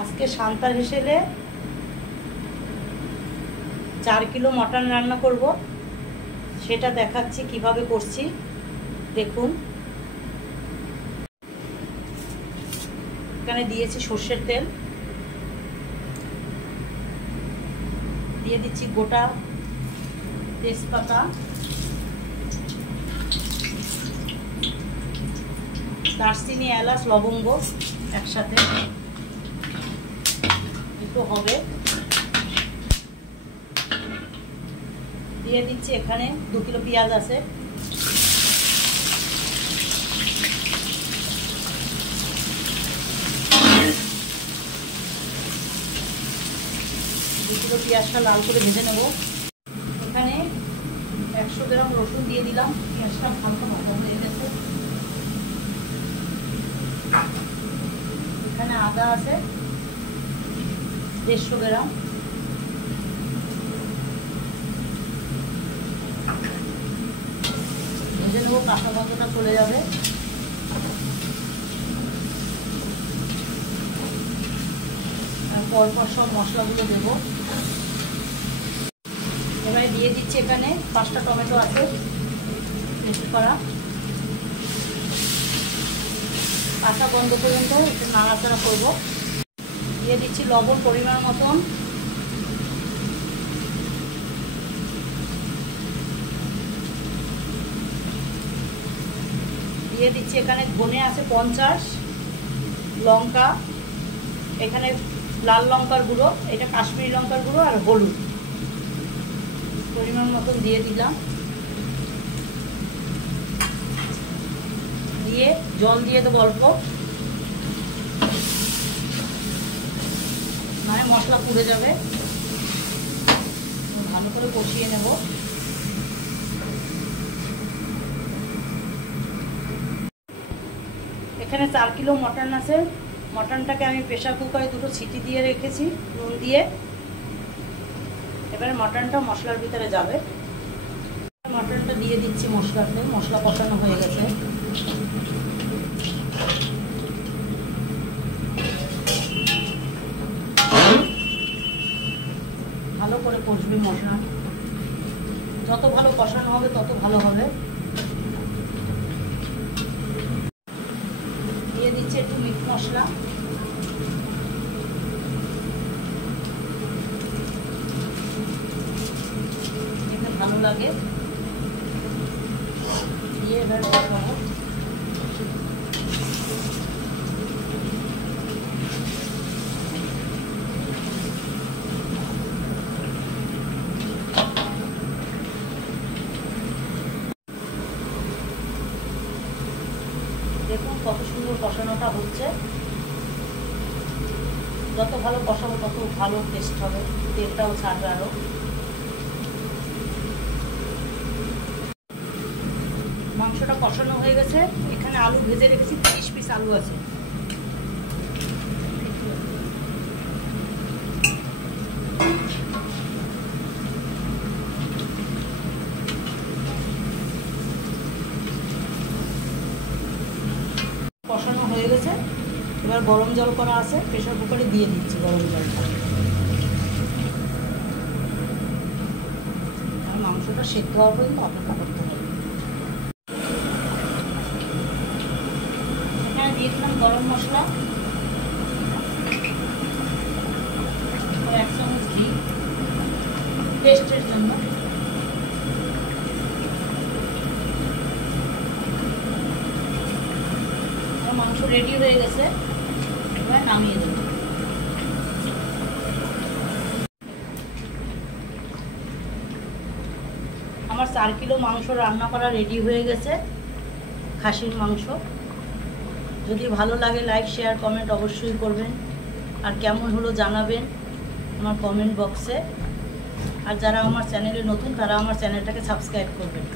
আজকে শান্তার হেসেলে 4 kilo mutton রান্না করব, সেটা দেখাচ্ছি কিভাবে করছি। দেখুন, এখানে দিয়েছি সর্ষের তেল, দিয়ে দিচ্ছি গোটা তেজপাতা, দারচিনি, এলাচ, লবঙ্গ একসাথে একটু হবে। দিয়ে দিচ্ছি এখানে 2 কিলো পেঁয়াজ আছে, পেঁয়াজটা লাল করে ভেজে নেব। এখানে 100 গ্রাম রসুন দিয়ে দিলাম, পেঁয়াজটা হালকা ভাজা হয়ে গেছে। এখানে আদা আছে 150 গ্রাম, ভেজে নেবো, কাঁচা গন্ধটা চলে যাবে। পরপর সব মশলাগুলো দেব। এবারে দিয়ে দিচ্ছি এখানে 5টা টমেটো আছে পেস্ট করা, কাঁচা গন্ধ পর্যন্ত একটু নাড়াচাড়া করবো। দিয়ে দিচ্ছি লবণ পরিমাণ মতন, দিয়ে দিচ্ছি এখানে ধনে আছে 50, লঙ্কা, এখানে লাল লঙ্কার গুঁড়ো, এটা কাশ্মীরি লঙ্কার গুঁড়ো, আর হলুদ পরিমাণ মতন দিয়ে দিলাম। দিয়ে জল দিয়ে দেবো অল্প, মানে মশলা পুড়ে যাবে। ভালো করে কষিয়ে নেব। এখানে 4 কিলো মটন আছে, মটনটাকে আমি প্রেসার কুকারে 2টো সিটি দিয়ে রেখেছি নুন দিয়ে। এবারে মটনটা মশলার ভিতরে যাবে। মটনটা দিয়ে দিচ্ছি মশলাতে, মশলা কষানো হয়ে গেছে। ভালো করে কষবে মশলা, যত ভালো কষানো হবে তত ভালো হবে। দিয়ে দিচ্ছি একটু মিট মশলা, যেটা ভালো লাগে। দিয়ে এবার কষাবো। দেখুন কত সুন্দর কষানোটা হচ্ছে। যত ভালো কষাবো তত ভালো টেস্ট হবে, তেলটাও ছাড়বে আরো। মাংসটা কষানো হয়ে গেছে। এখানে আলু ভেজে রেখেছি, 30 পিস আলু আছে। কষানো হয়ে গেছে। এবার গরম জল করা আছে, প্রেসার কুকারে দিয়ে দিচ্ছি গরম জলটা। আর মাংসটা সেদ্ধ হওয়া পর্যন্ত অপেক্ষা করতে হবে। এখানে দিয়ে দিলাম গরম মশলা, 1 চামচ ঘি টেস্টের জন্য। মাংস রেডি হয়ে গেছে, এবার নামিয়ে দেব। আমার 4 কিলো মাংস রান্না করা রেডি হয়ে গেছে, খাসির মাংস। যদি ভালো লাগে লাইক, শেয়ার, কমেন্ট অবশ্যই করবেন। আর কেমন হলো জানাবেন আমার কমেন্ট বক্সে। আর যারা আমার চ্যানেলে নতুন তারা আমার চ্যানেলটাকে সাবস্ক্রাইব করবেন।